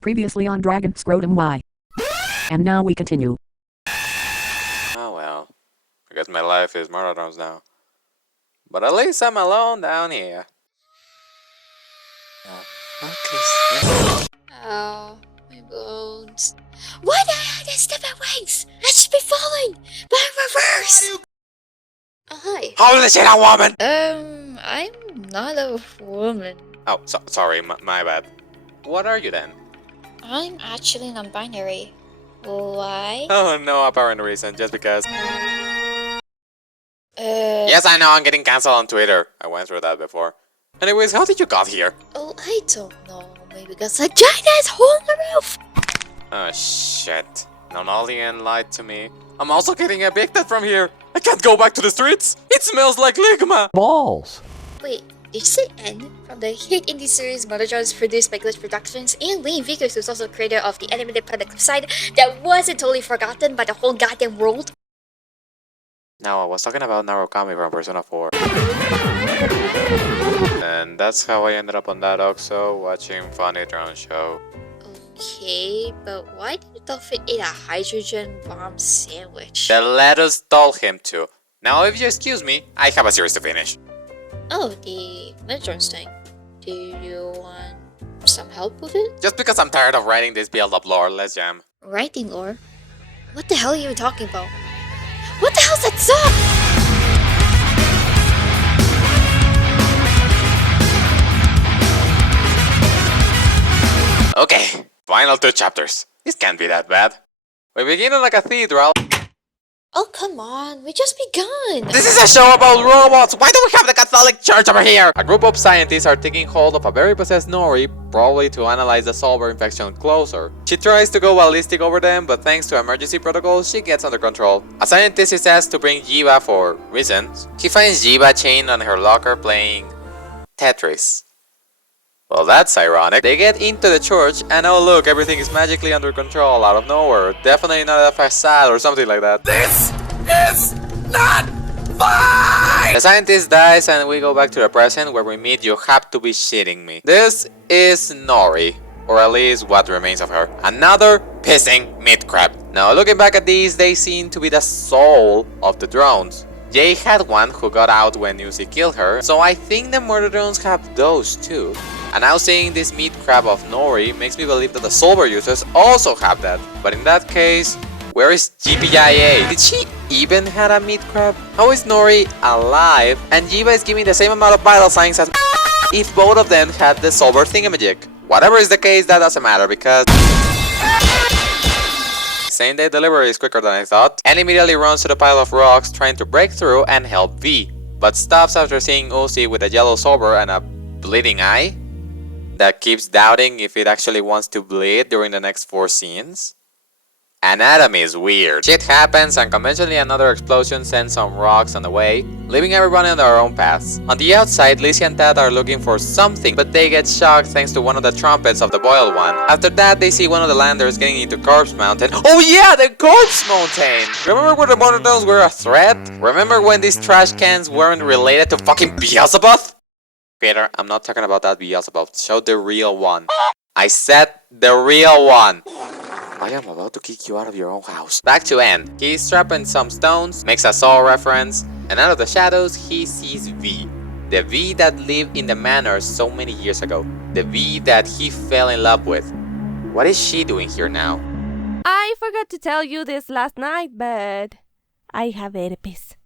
Previously on Dragon Scrotum Y. And now we continue. Oh well. I guess my life is marathons now. But at least I'm alone down here. Oh, my bones. Why the hell did I step my wings? I should be falling, but in reverse. Oh, hi. Holy shit, a woman! I'm not a woman. Oh, sorry, my bad. What are you then? I'm actually non-binary. Why? Oh, no apparent reason, just because. Yes, I know, I'm getting cancelled on Twitter. I went through that before. Anyways, how did you got here? Oh, I don't know. Maybe because a giant hole in the roof. Oh, shit. Non-alien lied to me. I'm also getting evicted from here. I can't go back to the streets. It smells like ligma. Balls! Wait, did you say N? From the hit indie series Monodramas produced by Glitch Productions, and Wayne Vickers, who's also creator of the animated product side that wasn't totally forgotten by the whole goddamn world. No, I was talking about Narukami from Persona 4. And that's how I ended up on that also, watching Funny Drone Show. Okay, but why did the dolphin eat a hydrogen bomb sandwich? The lettuce told him to. Now if you excuse me, I have a series to finish. Oh, the Midterms thing. Do you want some help with it? Just because I'm tired of writing this build-up lore, let's jam. Writing lore? What the hell are you talking about? What the hell's that song? Okay, final 2 chapters. This can't be that bad. We begin in a cathedral. Oh, come on. We just begun. This is a show about robots! Why do we have the Catholic Church over here? A group of scientists are taking hold of a very possessed Nori, probably to analyze the Solver infection closer. She tries to go ballistic over them, but thanks to emergency protocols, she gets under control. A scientist is asked to bring Jiva for reasons. He finds Jiva chained on her locker playing Tetris. Well, that's ironic. They get into the church, and oh look, everything is magically under control out of nowhere. Definitely not a facade or something like that. This is not fine! The scientist dies, and we go back to the present where we meet You Have to Be Shitting Me. This is Nori, or at least what remains of her. Another pissing meat crab. Now, looking back at these, they seem to be the soul of the drones. Jay had one who got out when Yuzi killed her, so I think the murder drones have those too. And now seeing this meat crab of Nori makes me believe that the Solver users also have that. But in that case, where is GPIA? Did she even have a meat crab? How is Nori alive and Jiva is giving the same amount of vital signs as if both of them had the Solver thingamajig? Whatever is the case, that doesn't matter because same day delivery is quicker than I thought, and immediately runs to the pile of rocks trying to break through and help V, but stops after seeing Uzi with a yellow Solver and a bleeding eye that keeps doubting if it actually wants to bleed during the next 4 scenes. Anatomy is weird. Shit happens and conventionally another explosion sends some rocks on the way, leaving everyone on their own paths. On the outside, Lizzie and Tad are looking for something, but they get shocked thanks to one of the trumpets of the boiled one. After that, they see one of the landers getting into Corpse Mountain. Oh yeah, the Corpse Mountain! Remember when the monotones were a threat? Remember when these trash cans weren't related to fucking Beelzebub? Peter, I'm not talking about that Beelzebub. Show the real one. I said the real one. I am about to kick you out of your own house. Back to N. He's strapping some stones, makes a Saw reference, and out of the shadows he sees V. The V that lived in the manor so many years ago. The V that he fell in love with. What is she doing here now? I forgot to tell you this last night, but I have herpes.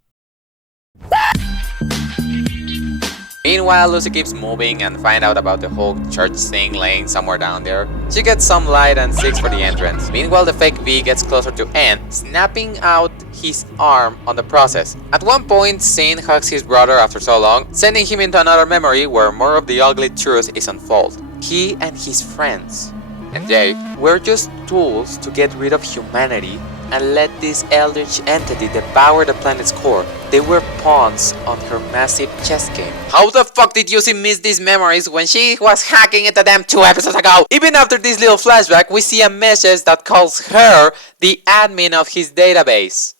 Meanwhile, Lucy keeps moving and find out about the whole church thing laying somewhere down there. She gets some light and seeks for the entrance. Meanwhile, the fake V gets closer to N, snapping out his arm on the process. At one point, Shin hugs his brother after so long, sending him into another memory where more of the ugly truth is unfolded. He and his friends and Jay were just tools to get rid of humanity and let this eldritch entity devour the planet's core. They were pawns on her massive chess game. How the fuck did Yuzi miss these memories when she was hacking into them 2 episodes ago? Even after this little flashback, we see a message that calls her the admin of his database.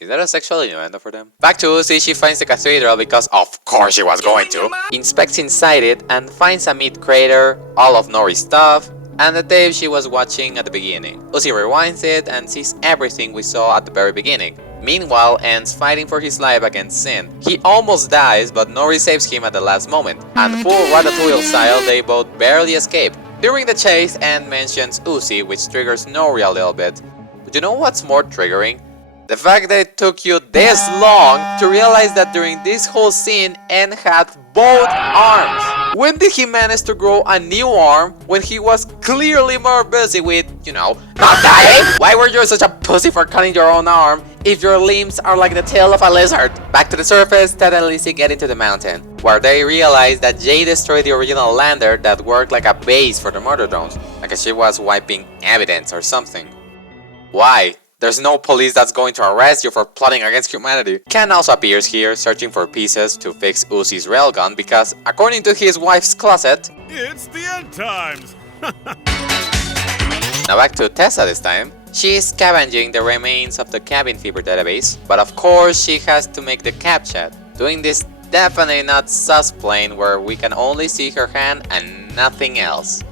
Is that a sexual innuendo for them? Back to Uzi, she finds the cathedral because of course she was going to. Inspects inside it and finds a meat crater, all of Nori's stuff, and the tape she was watching at the beginning. Uzi rewinds it and sees everything we saw at the very beginning. Meanwhile, ends fighting for his life against Shin. He almost dies, but Nori saves him at the last moment. And full Ratatouille style, they both barely escape. During the chase, End mentions Uzi, which triggers Nori a little bit. But you know what's more triggering? The fact that it took you this long to realize that during this whole scene, End had both arms. When did he manage to grow a new arm when he was clearly more busy with, you know, not dying? Why were you such a pussy for cutting your own arm if your limbs are like the tail of a lizard? Back to the surface, Ted and Lizzie get into the mountain, where they realize that Jay destroyed the original lander that worked like a base for the murder drones, like she was wiping evidence or something. Why? There's no police that's going to arrest you for plotting against humanity. Ken also appears here, searching for pieces to fix Uzi's railgun because, according to his wife's closet, it's the end times! Now back to Tessa this time. She is scavenging the remains of the cabin fever database, but of course she has to make the cap chat. Doing this definitely not sus plane where we can only see her hand and nothing else.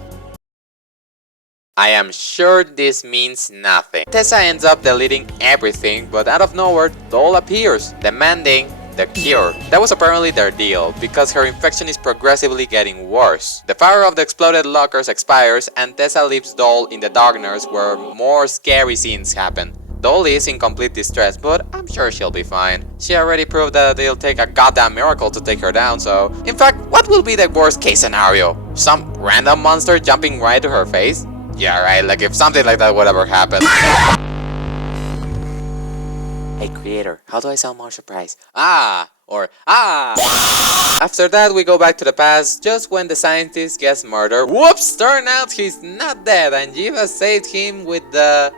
I am sure this means nothing. Tessa ends up deleting everything, but out of nowhere, Doll appears, demanding the cure. That was apparently their deal, because her infection is progressively getting worse. The fire of the exploded lockers expires, and Tessa leaves Doll in the darkness where more scary scenes happen. Doll is in complete distress, but I'm sure she'll be fine. She already proved that it'll take a goddamn miracle to take her down, so... In fact, what will be the worst case scenario? Some random monster jumping right to her face? Yeah, right, like if something like that would ever happen. Hey creator, how do I sound more surprised? Ah! Or ah! After that we go back to the past, just when the scientist gets murdered. Whoops! Turn out he's not dead and Jiva saved him with the...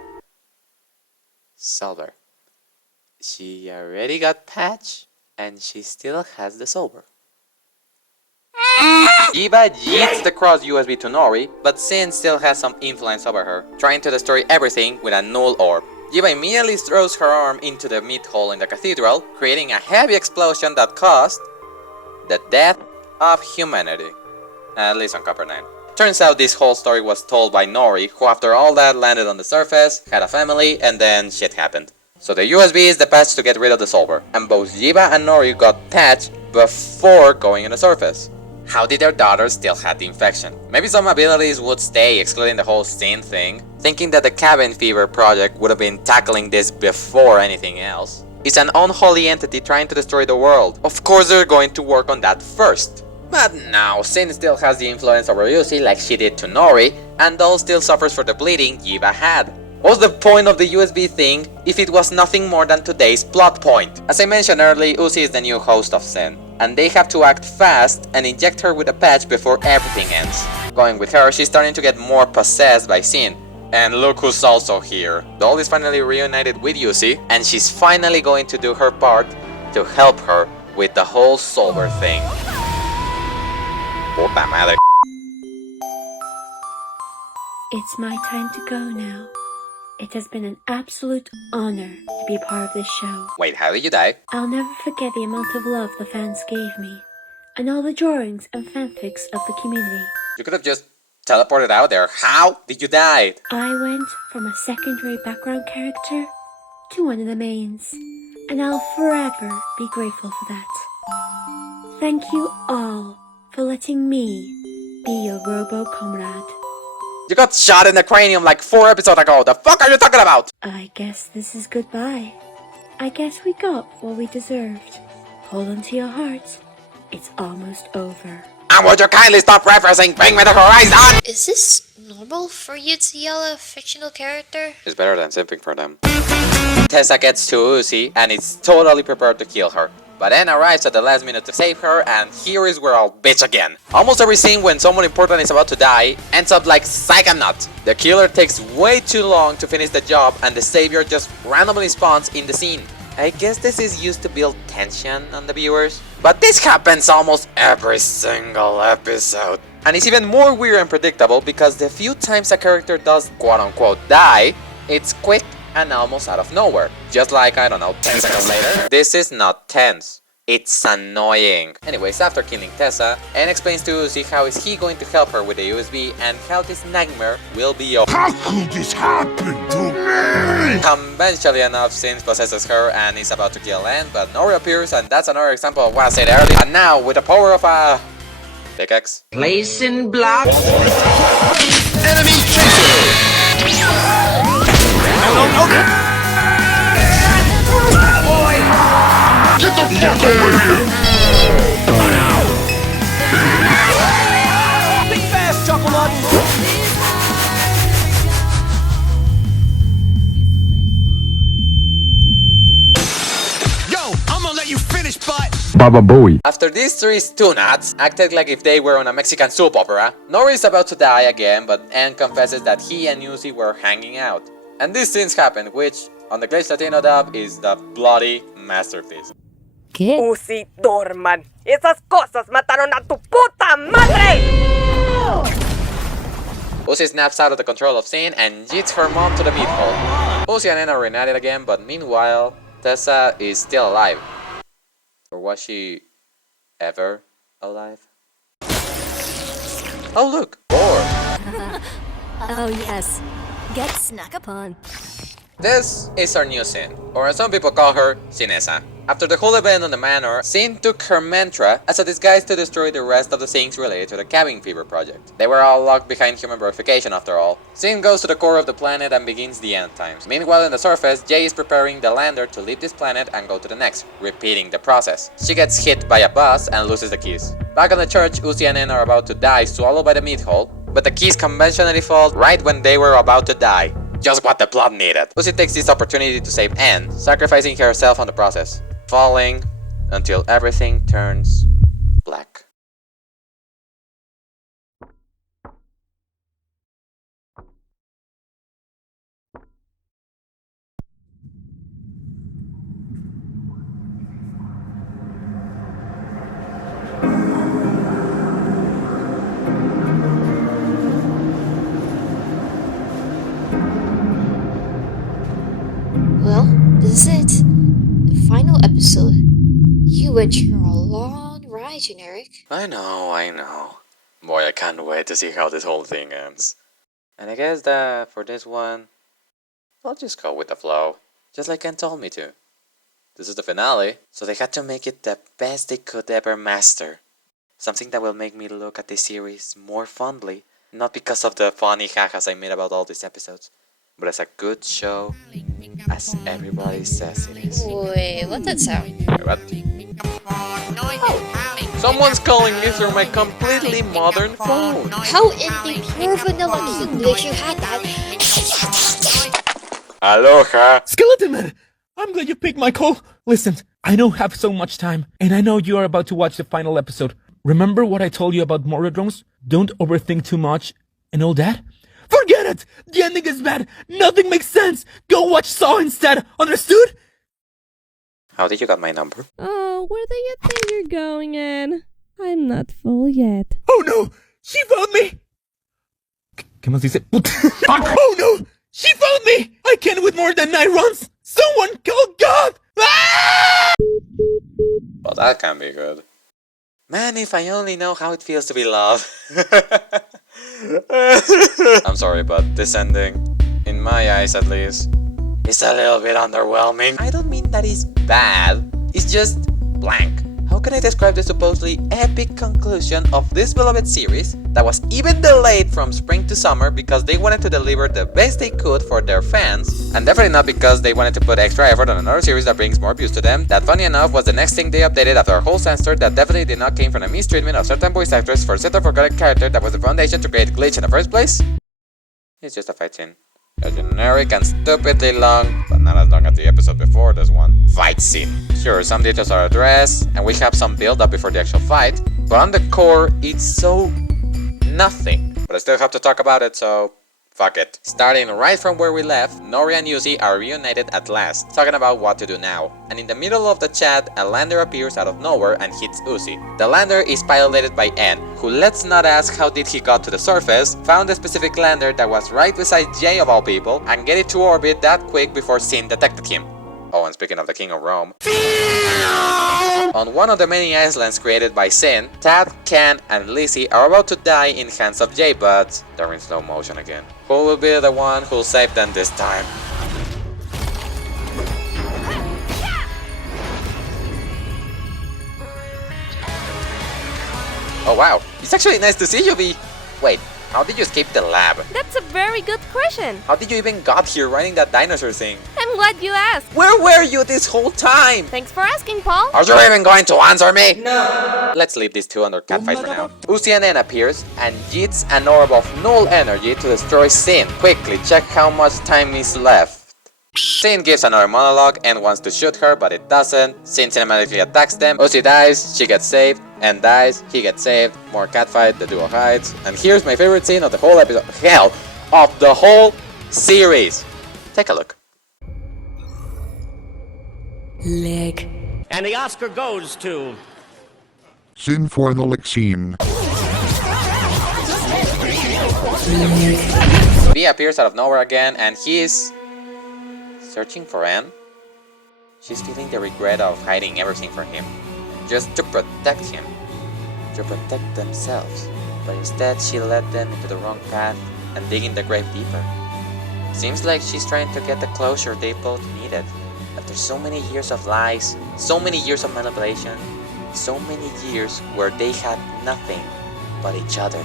Solver. She already got patch and she still has the solver. Jiva yeets the cross USB to Nori, but Shin still has some influence over her, trying to destroy everything with a null orb. Jiva immediately throws her arm into the meat hole in the cathedral, creating a heavy explosion that caused the death of humanity. At least on Copper 9. Turns out this whole story was told by Nori, who after all that landed on the surface, had a family, and then shit happened. So the USB is the patch to get rid of the solver, and both Jiva and Nori got patched before going on the surface. How did their daughter still have the infection? Maybe some abilities would stay, excluding the whole Shin thing. Thinking that the cabin fever project would have been tackling this before anything else. It's an unholy entity trying to destroy the world. Of course they're going to work on that first. But now, Shin still has the influence over Uzi like she did to Nori, and Doll still suffers for the bleeding Jiva had. What's the point of the USB thing if it was nothing more than today's plot point? As I mentioned earlier, Uzi is the new host of Shin, and they have to act fast and inject her with a patch before everything ends. Going with her, she's starting to get more possessed by Shin. And look who's also here. Doll is finally reunited with Uzi, and she's finally going to do her part to help her with the whole solver thing. Puta madre. It's my time to go now. It has been an absolute honor to be a part of this show. Wait, how did you die? I'll never forget the amount of love the fans gave me, and all the drawings and fanfics of the community. You could have just teleported out there. How did you die? I went from a secondary background character to one of the mains, and I'll forever be grateful for that. Thank you all for letting me be your robo-comrade. You got shot in the cranium like 4 episodes ago. The fuck are you talking about? I guess this is goodbye. I guess we got what we deserved. Hold on to your hearts. It's almost over. And would you kindly stop referencing Bring Me the Horizon? Is this normal for you to yell a fictional character? It's better than simping for them. Tessa gets to Uzi and is totally prepared to kill her. But then arrives at the last minute to save her, and here is where I'll bitch again. Almost every scene when someone important is about to die ends up like psych I'm not. The killer takes way too long to finish the job and the savior just randomly spawns in the scene. I guess this is used to build tension on the viewers. But this happens almost every single episode. And it's even more weird and predictable because the few times a character does quote unquote die, it's quick and almost out of nowhere. Just like, I don't know, 10 seconds later. This is not tense. It's annoying. Anyways, after killing Tessa, N explains to Uzi how is he going to help her with the USB and how this nightmare will be over. How could this happen to me? Conventionally enough, Shin possesses her and is about to kill N, but Nori appears, and that's another example of what I said earlier. And now, with the power of a pickaxe. Placing block. Enemy chaser! Get the fuck over here! Think fast, Chocolate. Yo, I'm gonna let you finish, but... Baba Bowie. After these three nuts acted like if they were on a Mexican soap opera, Nori is about to die again, but N confesses that he and Uzi were hanging out. And these scenes happen, which, on the Glitch Latino dub, is the bloody masterpiece. ¿Qué? Uzi, dorman. Esas cosas mataron a tu puta madre! Uzi snaps out of the control of Shin and yeets her mom to the meat hole. Uzi and N are reunited again, but meanwhile, Tessa is still alive. Or was she ever alive? Oh look, Boar! Oh yes, get snuck upon. This is our new Shin, or as some people call her, Shinessa. After the whole event on the manor, Shin took her mantra as a disguise to destroy the rest of the things related to the cabin fever project. They were all locked behind human verification after all. Shin goes to the core of the planet and begins the end times. Meanwhile in the surface, Jay is preparing the lander to leave this planet and go to the next, repeating the process. She gets hit by a bus and loses the keys. Back on the church, Uzi and N are about to die swallowed by the meat hole, but the keys conventionally fall right when they were about to die. Just what the plot needed. Uzi takes this opportunity to save N, sacrificing herself on the process, falling until everything turns black. Well, this is it. The final episode. You went through a long ride, Generic. I know. Boy, I can't wait to see how this whole thing ends. And I guess that for this one, I'll just go with the flow, just like Ken told me to. This is the finale, so they had to make it the best they could ever master. Something that will make me look at this series more fondly, not because of the funny hahas I made about all these episodes, but as a good show, as everybody says it is. Wait, what's that sound? Wait, what? Oh, someone's calling me through my completely modern phone. How in the pure vanilla English you had that? Aloha. Skeleton Man! I'm glad you picked my call. Listen, I don't have so much time, and I know you are about to watch the final episode. Remember what I told you about Morodrones? Don't overthink too much, and all that? Forget it! The ending is bad! Nothing makes sense! Go watch Saw instead! Understood? How did you get my number? Oh, where do you think you're going, Anne? I'm not full yet. Oh no! She found me! ¿Qué más dice? Oh no! She found me! I can't with more than 9 runs! Someone call God! Ah! Well, that can be good. Man, if I only know how it feels to be loved. I'm sorry, but this ending, in my eyes at least, is a little bit underwhelming. I don't mean that it's bad, it's just blank. How can I describe the supposedly epic conclusion of this beloved series that was even delayed from spring to summer because they wanted to deliver the best they could for their fans, and definitely not because they wanted to put extra effort on another series that brings more views to them? That, funny enough, was the next thing they updated after a whole censor that definitely did not came from a mistreatment of certain voice actors for set of forgotten character that was the foundation to create Glitch in the first place. It's just a fight scene. A generic and stupidly long, but not as long as the episode before this one, fight scene. Sure, some details are addressed, and we have some build up before the actual fight, but on the core, it's so nothing. But I still have to talk about it, so Fuck it. Starting right from where we left, Nori and Yuzi are reunited at last, talking about what to do now. And in the middle of the chat, a lander appears out of nowhere and hits Uzi. The lander is piloted by N, who, let's not ask how did he got to the surface, found a specific lander that was right beside J of all people, and get it to orbit that quick before Shin detected him. Oh, and speaking of the King of Rome. On one of the many islands created by Shin, Tad, Ken, and Lizzie are about to die in hands of Jay, but they're in slow motion again. Who will be the one who'll save them this time? Oh wow, it's actually nice to see you, V. Wait, how did you escape the lab? That's a very good question. How did you even got here riding that dinosaur thing? I'm glad you asked. Where were you this whole time? Thanks for asking, Paul. Are you even going to answer me? No. Let's leave these two under catfight for now. Uzi and N appears and yeets an orb of null energy to destroy Shin. Quickly check how much time is left. Shin gives another monologue and wants to shoot her, but it doesn't. Shin cinematically attacks them. Uzi dies, she gets saved, and dies, he gets saved. More catfight, the duo hides. And here's my favorite scene of the whole episode. Hell, of the whole series. Take a look. Leg. And the Oscar goes to... Shin for the lick scene. B appears out of nowhere again, and he's searching for N. She's feeling the regret of hiding everything from him, just to protect him, to protect themselves. But instead, she led them into the wrong path and digging the grave deeper. Seems like she's trying to get the closure they both needed. After so many years of lies, so many years of manipulation, so many years where they had nothing but each other.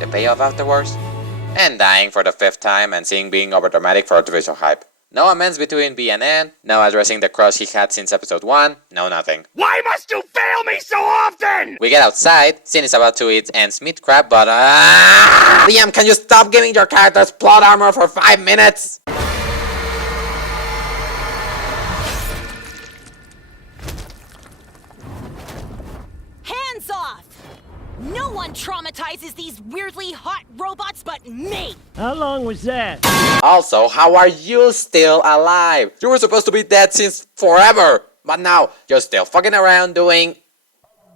The payoff afterwards? And dying for the 5th time and seeing being overdramatic for artificial hype. No amends between B and N, no addressing the crush he had since episode 1, no nothing. Why must you fail me so often? We get outside, Shin is about to eat N's meat crab, but Liam, can you stop giving your characters plot armor for 5 minutes? Hands off! No one traumatizes these weirdly hot robots but me! How long was that? Also, how are you still alive? You were supposed to be dead since forever, but now you're still fucking around doing...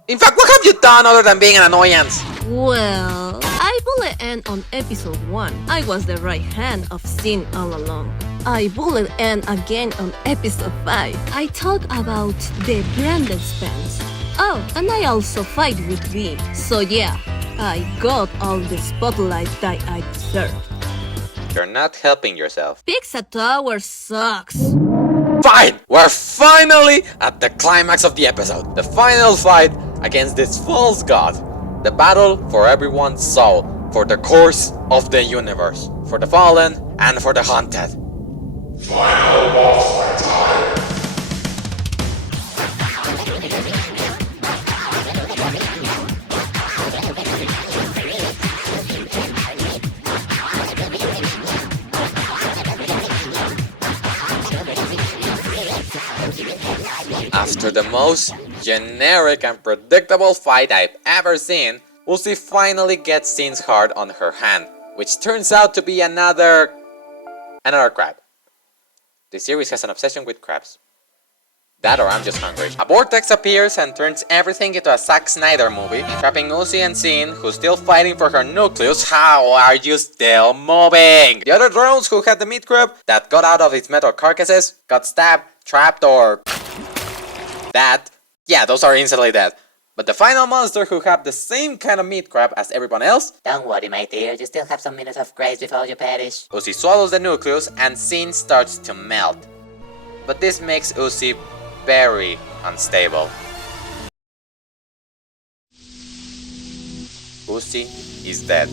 In fact, what have you done other than being an annoyance? Well, I bullied Anne on episode 1. I was the right hand of Shin all along. I bullied Anne again on episode 5. I talk about the branded spans. Oh, and I also fight with V. So yeah, I got all the spotlight that I deserve. You're not helping yourself. Pizza Tower sucks. Fine! We're finally at the climax of the episode. The final fight against this false god. The battle for everyone's soul. For the course of the universe. For the fallen and for the haunted. Final boss fight time. After the most generic and predictable fight I've ever seen, Uzi finally gets Shin's heart on her hand, which turns out to be another crab. The series has an obsession with crabs. That or I'm just hungry. A vortex appears and turns everything into a Zack Snyder movie, trapping Uzi and Shin, who's still fighting for her nucleus. How are you still moving? The other drones who had the meat crab that got out of its metal carcasses, got stabbed, trapped, or... that. Yeah, those are instantly dead. But the final monster who have the same kind of meat crab as everyone else... Don't worry, my dear, you still have some minutes of grace before you perish. Uzi swallows the nucleus and Shin starts to melt. But this makes Uzi very unstable. Uzi is dead.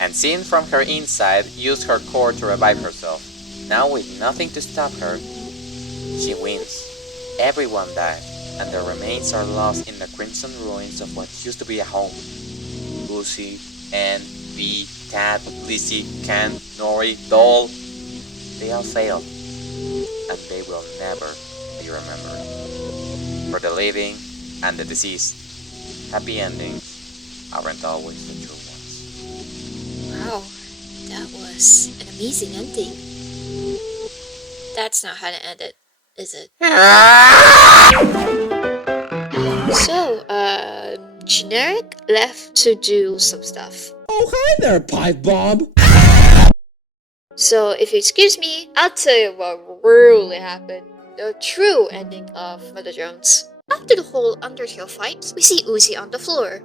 And Shin from her inside used her core to revive herself. Now with nothing to stop her, she wins. Everyone died, and their remains are lost in the crimson ruins of what used to be a home. Uzi, N, V, Tad, Lizzie, Ken, Nori, Doll, they all failed, and they will never be remembered. For the living and the deceased, happy endings aren't always the true ones. Wow, that was an amazing ending. That's not how to end it, is it? So, Generic left to do some stuff. Oh, hi there, Pipe Bob. So, if you excuse me, I'll tell you what really happened. The true ending of Mother Jones. After the whole Undertale fight, we see Ooooh on the floor.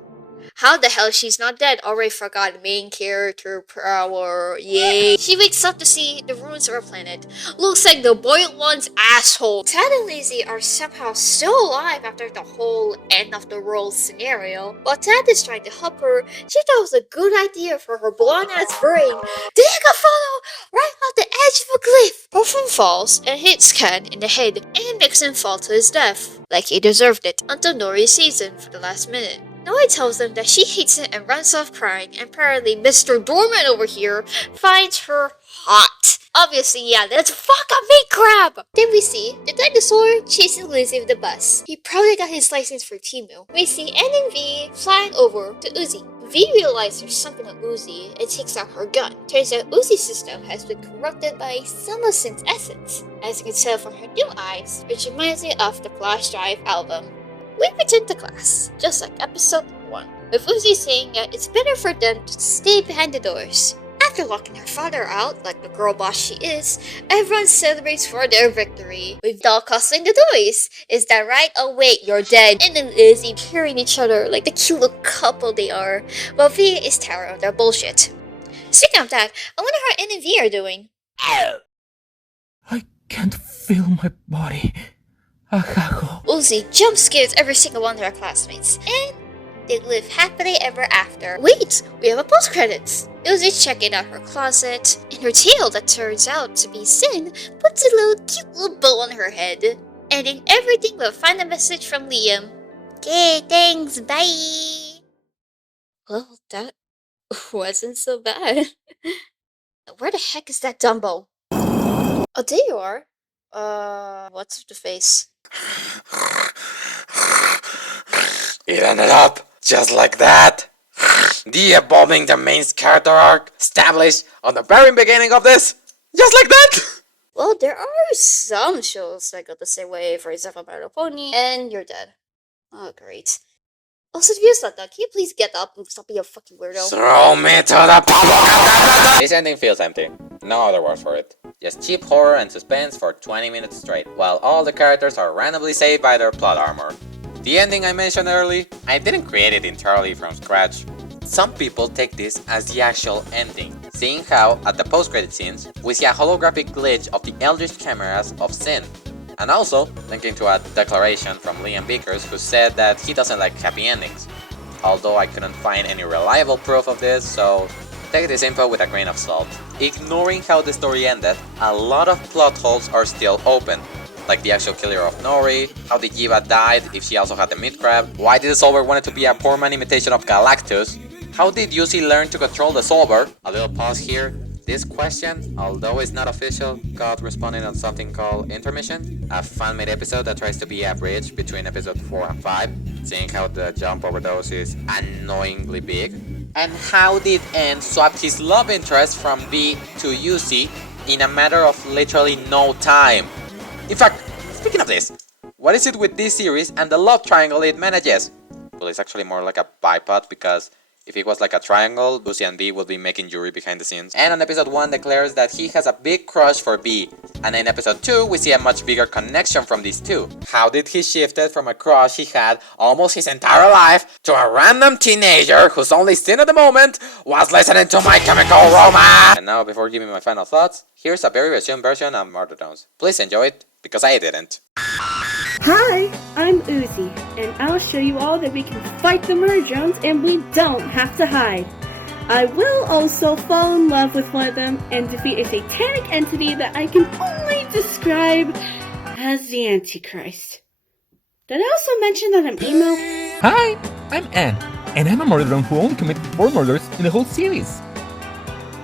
How the hell she's not dead? Already forgot main character power. Yay. She wakes up to see the ruins of her planet. Looks like the boiled one's asshole. Tad and Lizzie are somehow still alive after the whole end of the world scenario. While Tad is trying to help her, she thought it was a good idea for her blonde ass brain to take a photo right off the edge of a cliff. Her phone falls and hits Ken in the head and makes him fall to his death. Like he deserved it, until Nori sees him for the last minute. Nori tells him that she hates him and runs off crying, and apparently Mr. Dorman over here finds her hot. Obviously, yeah, that's fucking meat crab! Then we see the dinosaur chasing Lizzie with the bus. He probably got his license for Timu. We see N and V flying over to Ooooh. V realizes there's something on Ooooh and takes out her gun. Turns out Oooo's system has been corrupted by some of Sin's essence, as you can tell from her new eyes, which reminds me of the Flash Drive album. We return to class, just like episode 1, with Ooooh saying that it's better for them to stay behind the doors. After locking her father out, like the girl boss she is, everyone celebrates for their victory, with Doll cussing the toys. Is that right? Oh wait, you're dead. And then Lizzie cheering each other like the cute little couple they are, while V is tired of their bullshit. Speaking of that, I wonder how N and V are doing. I can't feel my body. Ooooh jump scares every single one of her classmates, and they live happily ever after. Wait, we have a post-credits. Oooo's checking out her closet, and her tail that turns out to be Shin puts a cute little bow on her head. Ending everything with a final message from Liam. Okay, thanks, bye. Well, that wasn't so bad. Where the heck is that Dumbo? Oh, there you are. What's with the face? It ended up just like that. De-evolving the main character arc established on the very beginning of this. Just like that. Well, there are some shows that go the same way. For example, My Little Pony, and you're dead. Oh, great. Also, if you said that, can you please get up and stop being a fucking weirdo? Throw me to the public. This ending feels empty. No other word for it. Just cheap horror and suspense for 20 minutes straight, while all the characters are randomly saved by their plot armor. The ending I mentioned earlier, I didn't create it entirely from scratch. Some people take this as the actual ending, seeing how, at the post-credit scenes, we see a holographic glitch of the eldritch cameras of Shin. And also, linking to a declaration from Liam Vickers, who said that he doesn't like happy endings. Although I couldn't find any reliable proof of this, so take this info with a grain of salt. Ignoring how the story ended, a lot of plot holes are still open. Like the actual killer of Nori, how did Yiva died if she also had the meat crab, why did the Solver want it to be a poor man imitation of Galactus, how did Yuzi learn to control the Solver? A little pause here. This question, although it's not official, got responded on something called Intermission, a fan-made episode that tries to be a bridge between episode 4 and 5, seeing how the jump overdose is annoyingly big. And how did N swap his love interest from V to Yuzi in a matter of literally no time? In fact, speaking of this, what is it with this series and the love triangle it manages? Well, it's actually more like a bipod, because if it was like a triangle, Ooooh and V would be making Yuri behind the scenes. And on episode 1 declares that he has a big crush for V. And in episode 2, we see a much bigger connection from these two. How did he shifted from a crush he had almost his entire life to a random teenager whose only sin at the moment was listening to My Chemical Romance? And now, before giving my final thoughts, here's a very resumed version of Murder Drones. Please enjoy it, because I didn't. Hi, I'm Ooooh, and I'll show you all that we can fight the murder drones and we don't have to hide. I will also fall in love with one of them and defeat a satanic entity that I can only describe as the Antichrist. Did I also mention that I'm emo? Hi, I'm Anne, and I'm a murder drone who only committed 4 murders in the whole series.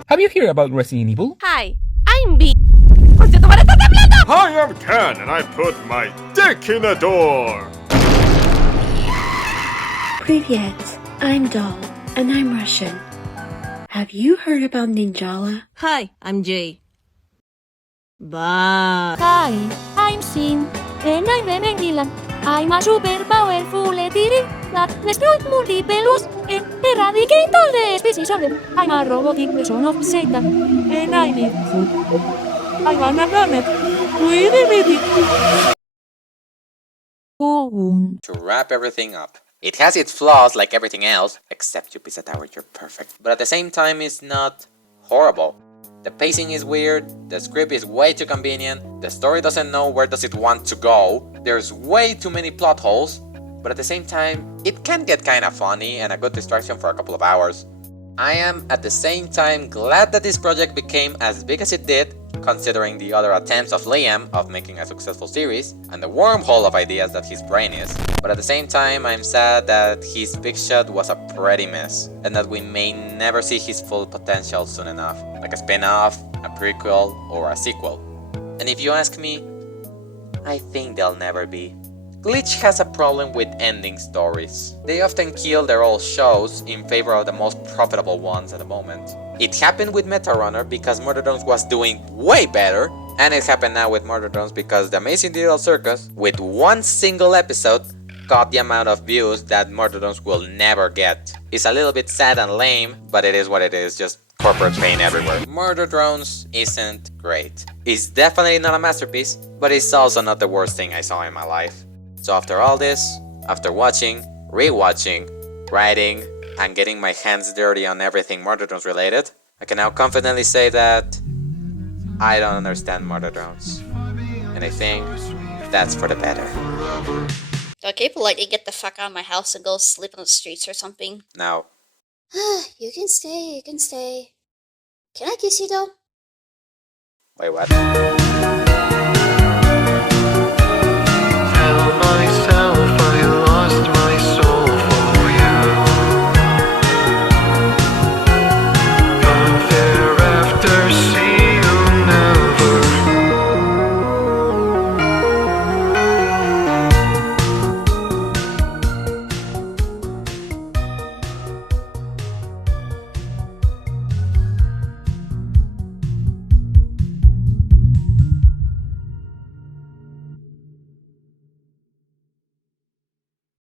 Have you heard about Resident Evil? Hi, I'm B. Hi, I'm Ken, and I put my dick in a door! Привет, I'm Doll, and I'm Russian. Have you heard about Ninjala? Hi, I'm Jay. Bye. Hi, I'm Shin, and I'm a villain. I'm a super powerful theory that destroys multiples and eradicates all the species of them. I'm a robotic version of Satan, and I need food. I wanna planet. Really. To wrap everything up, it has its flaws like everything else, except you pizza tower, you're perfect. But at the same time, it's not horrible. The pacing is weird, the script is way too convenient, the story doesn't know where does it want to go, there's way too many plot holes, but at the same time, it can get kinda funny and a good distraction for a couple of hours. I am at the same time glad that this project became as big as it did, considering the other attempts of Liam of making a successful series, and the wormhole of ideas that his brain is, but at the same time I'm sad that his big shot was a pretty mess, and that we may never see his full potential soon enough, like a spin-off, a prequel, or a sequel. And if you ask me, I think they'll never be. Glitch has a problem with ending stories. They often kill their old shows in favor of the most profitable ones at the moment. It happened with Meta Runner because Murder Drones was doing way better, and it happened now with Murder Drones because The Amazing Digital Circus, with one single episode, got the amount of views that Murder Drones will never get. It's a little bit sad and lame, but it is what it is, just corporate pain everywhere. Murder Drones isn't great. It's definitely not a masterpiece, but it's also not the worst thing I saw in my life. So after all this, after watching, rewatching, writing, and getting my hands dirty on everything Murder Drones related, I can now confidently say that I don't understand Murder Drones. And I think that's for the better. Okay, politely get the fuck out of my house and go sleep on the streets or something. Now, You can stay, you can stay. Can I kiss you though? wait, what?